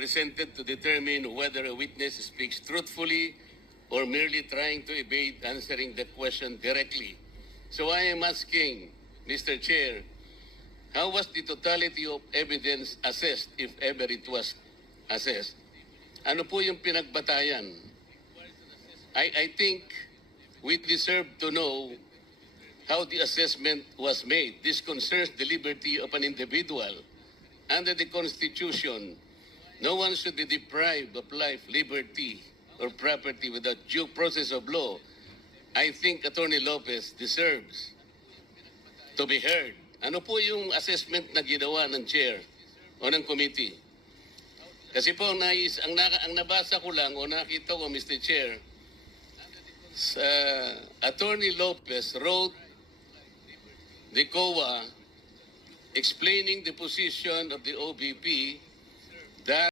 presented to determine whether a witness speaks truthfully or merely trying to evade answering the question directly. So I am asking, Mr. Chair, how was the totality of evidence assessed, if ever it was assessed? Ano po yung pinagbatayan? I think we deserve to know how the assessment was made. This concerns the liberty of an individual. Under the Constitution, no one should be deprived of life, liberty, or property without due process of law. I think Attorney Lopez deserves to be heard. Ano po yung assessment na ginawa ng chair o ng committee? Kasi po, ang nabasa ko lang o nakita ko, Mr. Chair, Attorney Lopez wrote the COA explaining the position of the OVP